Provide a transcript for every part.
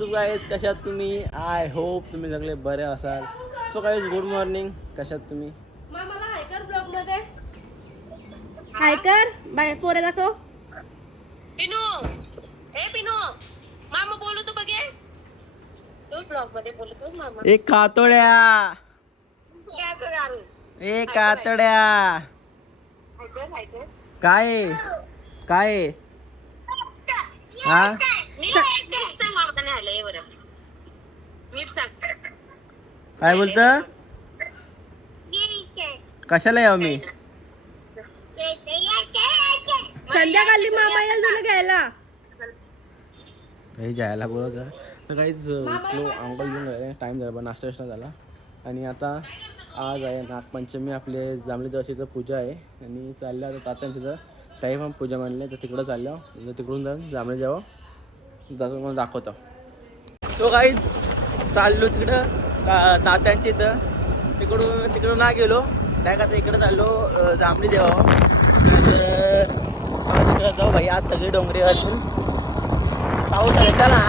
So guys कशात तुम्ही? I hope तुम्ही सगळे बरे असाल. सो गाईज गुड मॉर्निंग कशात तुम्ही? हाय कर बाय पोरे दाखव. पिनू. ए पिनू. मामा बोलू तू बघे. तू ब्लॉगमध्ये बोलतो मामा. एक कातोड्या. ए कातड्या. काय? काय? हा नीट नीट सांग मामा नाही आलंय बरं नीट सांग. काय बोलत? कशाला यावं मी? संध्याकाळी मामा येईल तुला घ्यायला. काही जायला बोलत. तर काहीच उठलो अंकल घेऊन गेले टाईम झाला पण नाश्ता वाष्टा झाला. आणि आता आज आहे नागपंचमी आपले जांभळी दशीचं पूजा आहे. आणि चाललं आता तात्यान तिथं. काही पण पूजा मांडली तर तिकडं चाललं. तिकडून जाऊन जांभळी जावं. जातो मला दाखवतो. सो काहीच चाललो तिकडं का इथं. तिकडून तिकडून ना गेलो. काय का इकडं चाललो जांभळी देवा तर तिकडं जाऊ भाई आज सगळी डोंगरी असून पाऊस आले चला.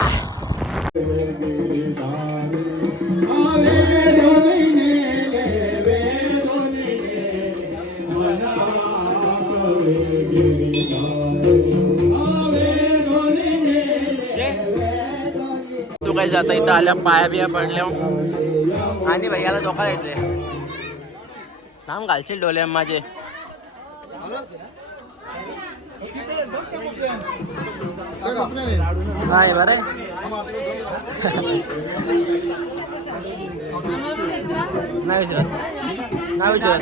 तू काही जाता इथं आल्या पाया बिया पडल्या. आणि भैयाला धोका येते थांब घालशील डोले माझे. नाही बरे नाही विचारत. नाही विचारत.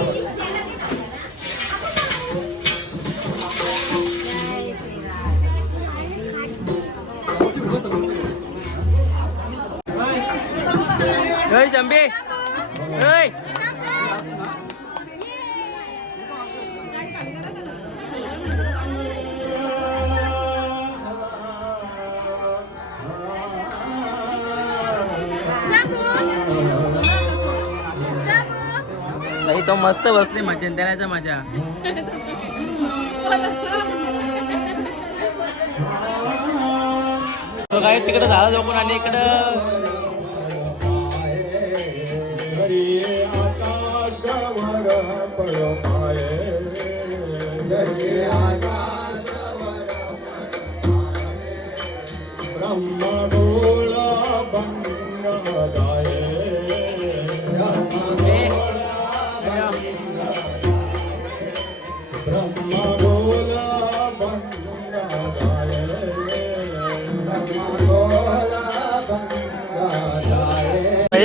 Ơi नाही तो मस्त बसले मजा त्याला मजा तो काय तिकडे झाला झोपून आणि इकडं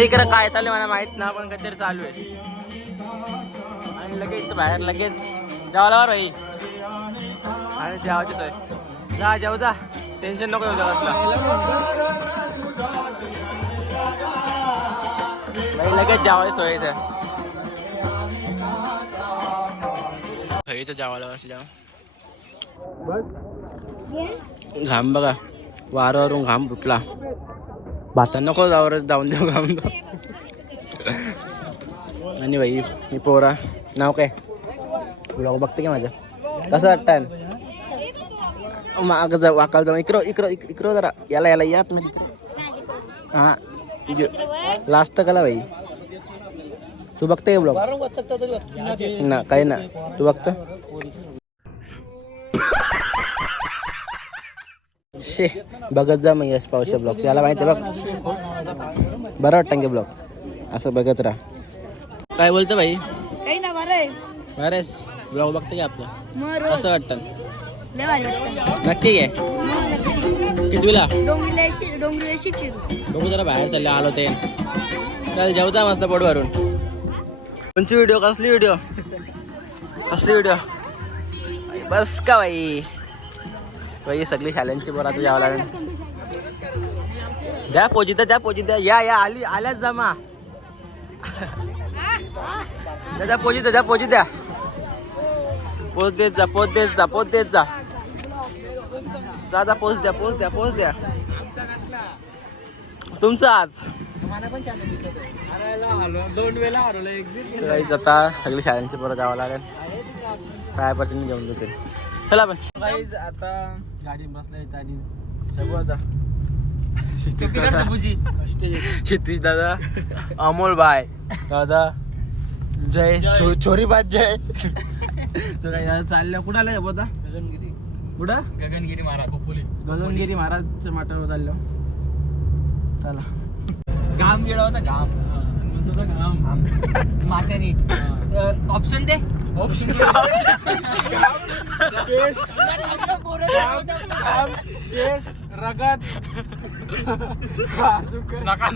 इकडे काय चालू आहे मला माहीत ना पण काहीतरी चालू आहे. आणि लगेच बाहेर लगेच जेवायला वर भाई. आणि जेवायची सोय. जा जेव जा. टेन्शन नको जाऊ जेवायला भाई लगेच जेवायची सोय इथे. भाई इथं जेवायला बसल्या घाम बघा वारावरून घाम फुटला. भाता नको जावर जाऊन देऊ घाम. आणि भाई मी पोरा नाव काय? ब्लॉग बघते का माझं? कसं वाटतं माग जा वाकाल जाऊ इकडं इकडं इक- इकडं जरा. याला याला यात मी हा. लास्ट कला भाई। तू बघते का ब्लॉग? ना काही ना. तू बघतो शे बघत जा मग यश पावशे ब्लॉग. त्याला माहिती आहे बघ. बरं वाटतं की ब्लॉग. असं बघत राहा. काय बोलतं भाई? काही ना बरं अरेच ब्लॉग बघते की आपलं? असं वाटतं. लय भारी वाटतं. नक्की आहे नक्की. कितवीला? डोंगरीला शि- डोंगरीला शिकते तू बघू जरा बाहेर चालले आलो ते. चल जेवता मस्त पोट भरून. कोणची व्हिडिओ कसली व्हिडिओ कसली व्हिडिओ बस का बाई? बाई सगळी शाळांची बरं आता जावं लागेल. द्या पोजित्या द्या पोजित्या या या आली आल्याच जमा द्या द्या पोजित्या द्या पोजित्या पोच देत जा पोच देत जा पोच देत जा. जा जा पोच द्या पोच द्या पोच द्या. तुमचं आज? दोन वेळा काहीच आता सगळे शाळांचे परत जावं लागेल. काय पद्धतीने घेऊन देते चला पण. काहीच आता गाडी बसल्या आणि सगळं आता क्षितिज दादा. अमोल बाय. दादा. जय. छो- छोरी बाद जय. चालल्या कुठं आलं आता गगनगिरी कुठं? गगनगिरी महाराज. खोपोली. गगनगिरी महाराजच्या माठावर चाललो. चला. घाम गेला होता घाम. घाम. माशानी. ऑप्शन दे. ऑप्शन केस रगत.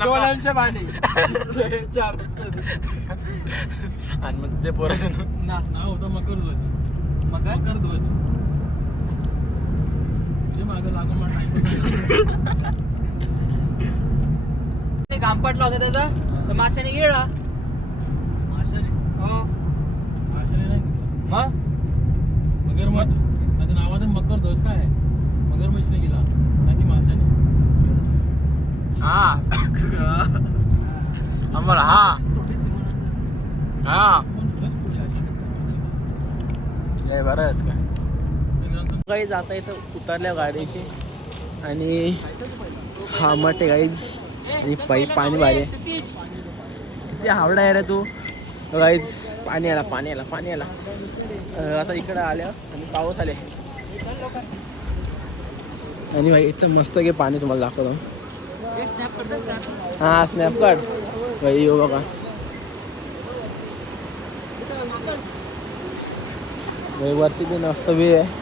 डोळ्यांच्या पाणी. चार. आणि मग ते पोरं नाव होतं मकर ध्वज मकर? ध्वज मला घाम पडला होता त्याचा. तर माशाने माशाने? हो. मग? मगरमच्छ आता नावाचं मकर ध्वज काय? आहे मगरमच्छने गेला नाही ती माशाने. हा. आम्हाला हा. हा. लय बरं आहेस का काही जाता येतं उतरल्या गाडीची आणि हा मटे गाईज आणि पाई पाणी भारी. आहे. किती हावडा आहे रे तू. गाईज पाणी आला पाणी आला पाणी आला. आता इकडं आल्या आणि पाऊस आले. आणि भाई इथं मस्त की पाणी तुम्हाला दाखवतो. हा स्नॅपकार्ड भाई यो बघा. वरती पण मस्त वेळ आहे.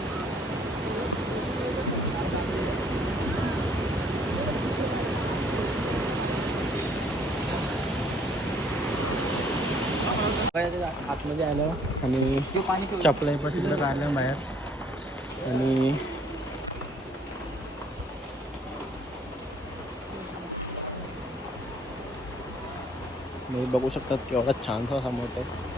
आतमध्ये आलो आणि चपला पण तिकडे राहिलं बाहेर आणि बघू शकतात केवढा छानसा असा मोठा आहे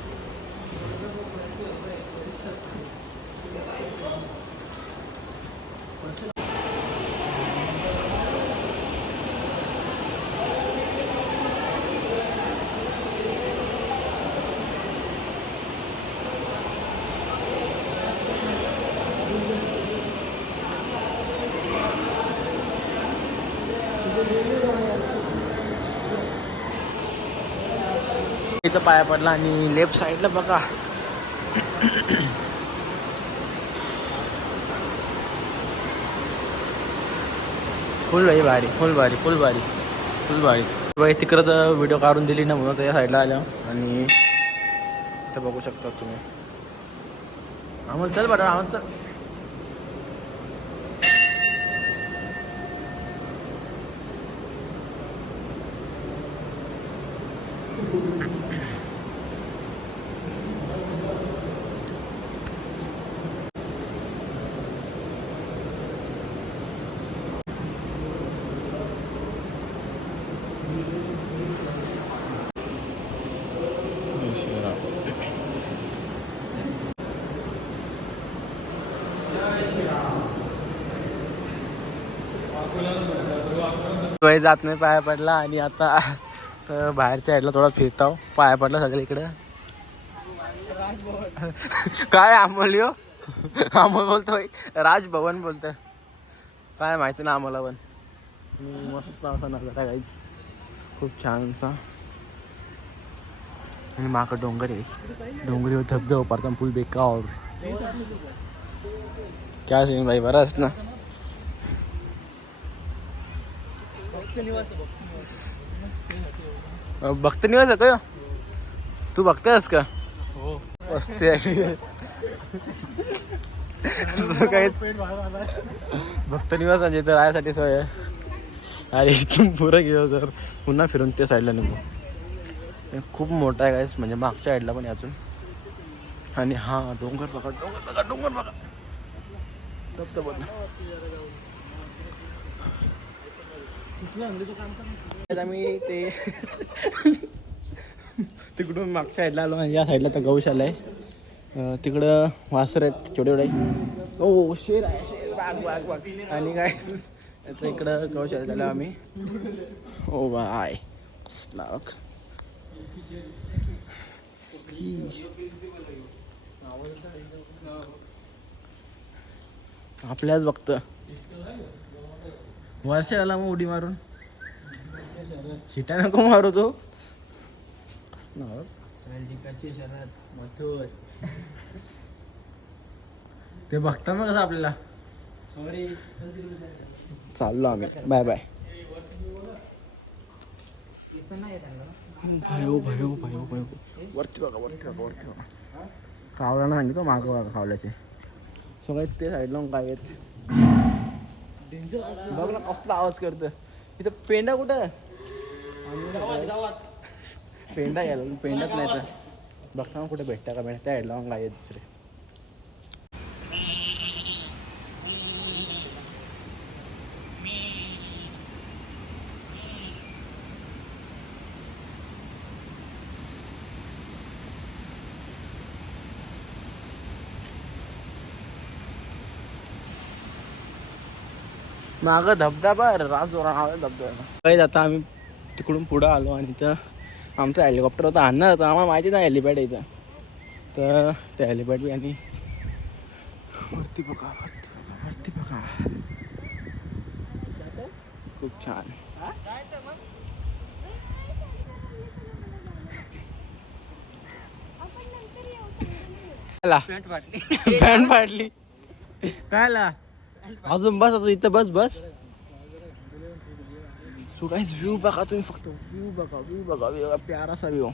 इथं पाया पडला आणि लेफ्ट साईडला बघा. फुल भाई भारी फुल भारी फुल भारी फुल भारी. बाई तिकडं तर व्हिडिओ काढून दिली ना म्हणून त्या साईडला आल्या आणि इथं बघू शकता तुम्ही. आम्हाला चल बरं आम्हाला चल. जात नाही पाया पडला आणि आता तर बाहेरच्या साईडला थोडा फिरताव. पाया पडला सगळं इकडं. काय अमोल यो? अमोल बोलतोय. राजभवन बोलतोय. काय माहिती ना आम्हाला पण. मस्त असा नजारा काहीच खूप छानसा आणि मागं डोंगर आहे. डोंगरीवर धबधबा पडता फुल बेकार. क्या सीन भाई? बरंच ना. भक्त निवास आहे का? तू बघतेस का? हो. अशी तुझं काही भक्त निवास म्हणजे तर राहायसाठी सोय आहे. अरे इथून पुरं गेलो तर पुन्हा फिरून त्या साईडला निघू. खूप मोठा आहे काय म्हणजे मागच्या साईडला पण अजून. आणि हा डोंगर बघा डोंगर बघा डोंगर बघा. आम्ही ते तिकडून मागच्या साईडला आलो आणि या साईडला तर गौशाला आहे तिकडं वासर आहेत छोटे छोटे ओ शेर आहे शेर. वाघ वाघ वाघ. आणि काय? तर इकडं गौशाला झालं आम्ही. ओ बाय. स्लाक आपल्याच बघतं वर्ष आला मग उडी मारून. शिटा नको मारू तो. ते बघता मग कसं आपल्याला. सॉरी चाललो आम्ही. Bye bye. भयो भयो भयो भयो. वरती बघा वरती बघा वरती बघा. कावळ्यानं सांगितलं मागं बघा कावल्याचे सगळे ते साईडला मग काय आहेत? बघ ना कसला आवाज करतं इथं पेंडा कुठं पेंडा घ्यायला पेंडाच नाही तर. बघता मग कुठे भेटता का भेटता त्या साईडला मग काय दुसरे. मागं धबधबा राजोरा नाव धबधबा काही आता आम्ही तिकडून पुढं आलो आणि इथं आमचं हेलिकॉप्टर होतं आणणार होतं. आम्हाला माहिती नाही हेलिपॅड आहे इथं. तर त्या हेलिपॅड बी आणि वरती बघा वरती बघा वरती बघा. खूप छान. पॅन्ट फाटली. पॅन्ट फाटली. काय ला अजून बस अजून इथं बस बस. सो काहीच व्ह्यू बघा तुम्ही फक्त व्ह्यू बघा व्ह्यू बघा व्ह्यू बघा प्यारासा व्ह्यू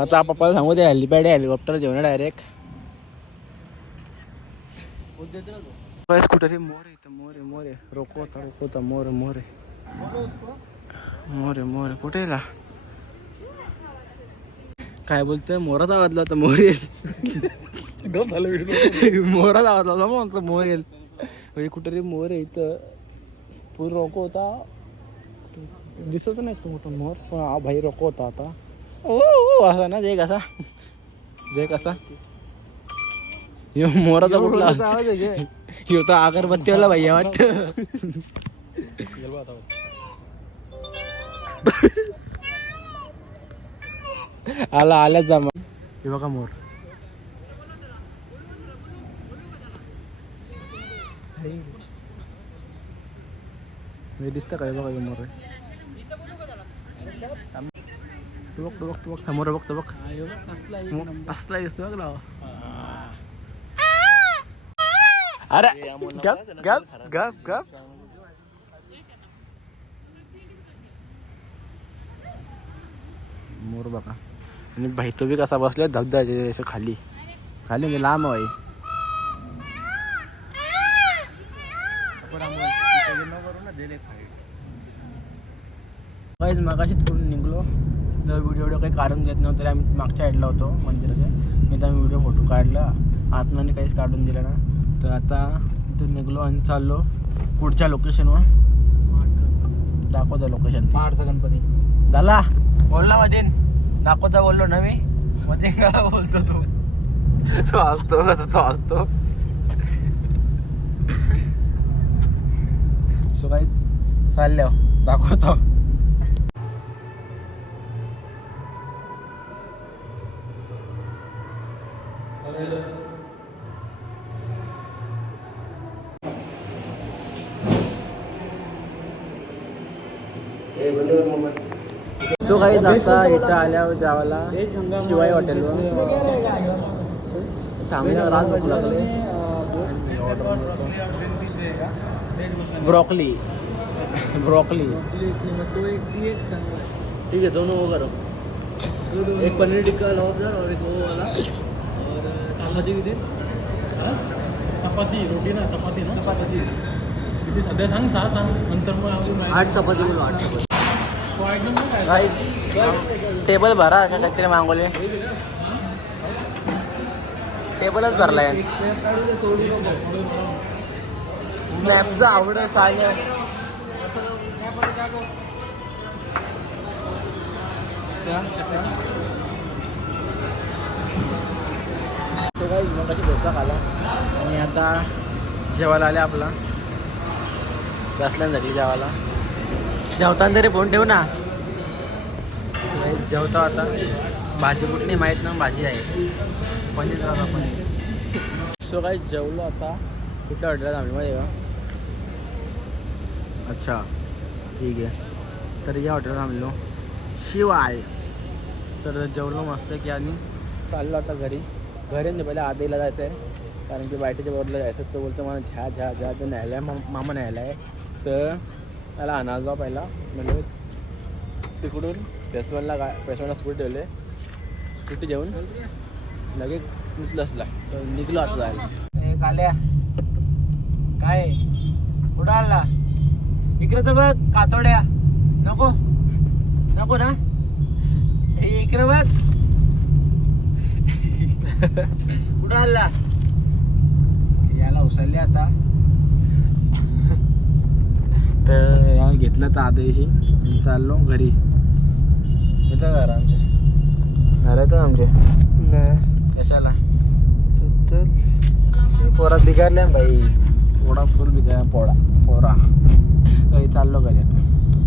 आता पप्पाला सांगू दे हेलिपॅड हेलिकॉप्टर जेवण डायरेक्ट स्कूटर मोर आहे मोर मोर रोको होता रोको होता मोर मोर मोर मोर कुठे ला काय बोलतोय? मोराचा आवाजला होता मोर गप झालं व्हिडिओ मोराचा आवाज लावला मग म्हणतो मोर येईल. म्हणजे कुठे रे मोर आहे इथं. पूर रोको होता. दिसत नाही तो मोठा मोर पण हा भाई रोको होता आता. ओ ओ असा ना जे कसा? जे कसा? ह्यो मोराचा कुठला? ह्यो तर अगरबत्तीवाला भैया वाटत. आला आल्याच जा मग. हे बघा मोर. हे दिसतं काय बघा हे मोर बघ बघ बघ समोर बघ बघ मग दिसतो बघ लावा अरे गप गप गप गप मोर बघा आणि भाई तो बी कसा बसला धबधब्याच्या असं खाली खाली म्हणजे लांब आहे काहीच मागाशी थोडून निघलो. तर व्हिडिओ व्हिडिओ काही काढून देत नव्हतं तरी आम्ही मागच्या साईडला होतो मंदिराच्या. मी तर आम्ही व्हिडिओ फोटो काढला. आत्माने काहीच काढून दिलं ना. तर आता इथून निघलो आणि चाललो पुढच्या लोकेशनवर दाखवतो लोकेशन पहाडचा गणपती. झाला बोलला मधीन. दाखवता बोललो ना मी. मध्ये काय बोलतो तू. तो असतो कसं तो असतो सो काही चालल्या दाखवतो. सो काही आता इथं आल्यावर जावाला शिवाय हॉटेलवर. थांबल्यावर रात भूक लागले. ब्रॉकली. ब्रॉकली. तो एक ती एक सांग ठीक है दोनों वो करो एक पनीर टिक्का लॉबस्टर और एक वो वाला. और चपाती किती चपाती रोटी ना चपाती ना? चपाती. किती सध्या सांग सहा सांग. नंतर मग आठ चपाती बोलो आठ चपाती. राईस टेबल भरा का काहीतरी मागवले टेबलच भरला आहे स्नॅपचा आवड चालू मगाशी डोसा खाला आणि आता जेवायला आले आपला. झाली जेवायला. जेवताना तरी फोन ठेव ना. जेवतो आता. भाजी कुठली माहीत ना भाजी आहे. पनीर पनीर सो काही जेवलो आता. कुठल्या हॉटेलला थांबलो माहिती का? अच्छा. ठीक आहे. तर या हॉटेलला थांबलो. शिवाय. तर जेवलो मस्त की आणि चाललो आता घरी. घरी नाही पहिले आधीला जायचं आहे कारण की बायटेच्या बरोबर जायचं तो बोलतो मला झ्या झ्या झ्या ते न्यायला मामा न्यायला आहे. तर त्याला आणायला पहिला. म्हणजे तिकडून पेसवनला गा पेसवनला स्कूटी ठेवले. स्कूटी जेवून लगेच निघलो असला तर निघलो आता जायला. काल्या. काय? कुठं आला? इकडे तर बघ कातोड्या. नको. नको ना. हे इकडे बघ. कुठं आला? याला उचलले आता. तर घेतलं तर आणि चाललो घरी. इथं घर आमचे? घर आहे आमचे. कशाला? पोरात बिघडल्या बाई. पोडा फुल बिघाय पोडा पोरा. काही चाललो घरी आता.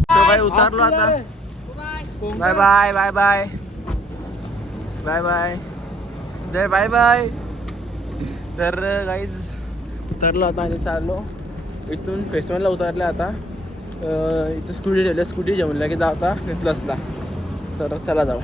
तो काही उतरलो आता. Bye bye bye bye. Bye bye. Jay bye bye. तर काही उतरलो आता आणि चाललो. इथून फेस्टिवलला उतरले आता. इथं स्कूटी ठेवली स्कूटी जेवण लगेच जाता असला तर चला जाऊ.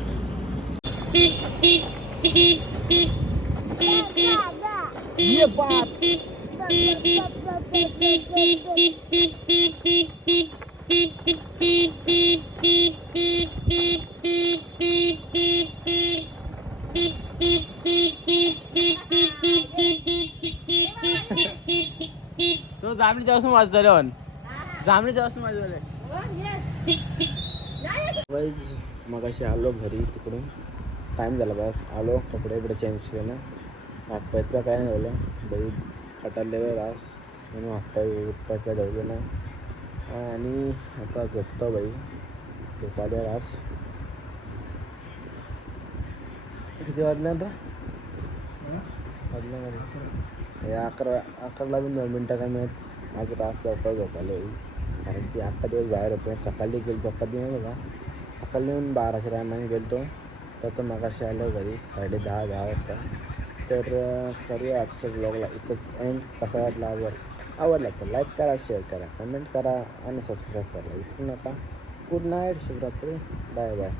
तो जामीन जाऊन वाजता पण जांभळी वाईज मग अशी आलो घरी तिकडून. टाईम झाला बस आलो कपडे बिपडे चेंज केलं. हातपाय इतका काय नाही झालं बाई खटारलेलं रास. म्हणून हातपाय उठपाय काय ठेवलं नाही. आणि आता झोपतो बाई. झोपाले रास. किती वाजल्या आता? वाजल्या हे अकरा अकराला पण दोन मिनटं कमी आहेत. आज रात लवकर झोपायला येईल. कारण की आत्ता दिवस बाहेर होतो सकाळी गेलो कधी नाही बघा. सकाळी येऊन बाराच्या टायमाने गेलो तर तर मगाशी आलो घरी. साडे दहा दहा वाजता. तर करूया आजच्या ब्लॉगला इथंच एंड कसा वाटला आवड आवडला तर लाईक करा शेअर करा कमेंट करा आणि सबस्क्राईब करा. विसरू नका. Good night Shivratri bye bye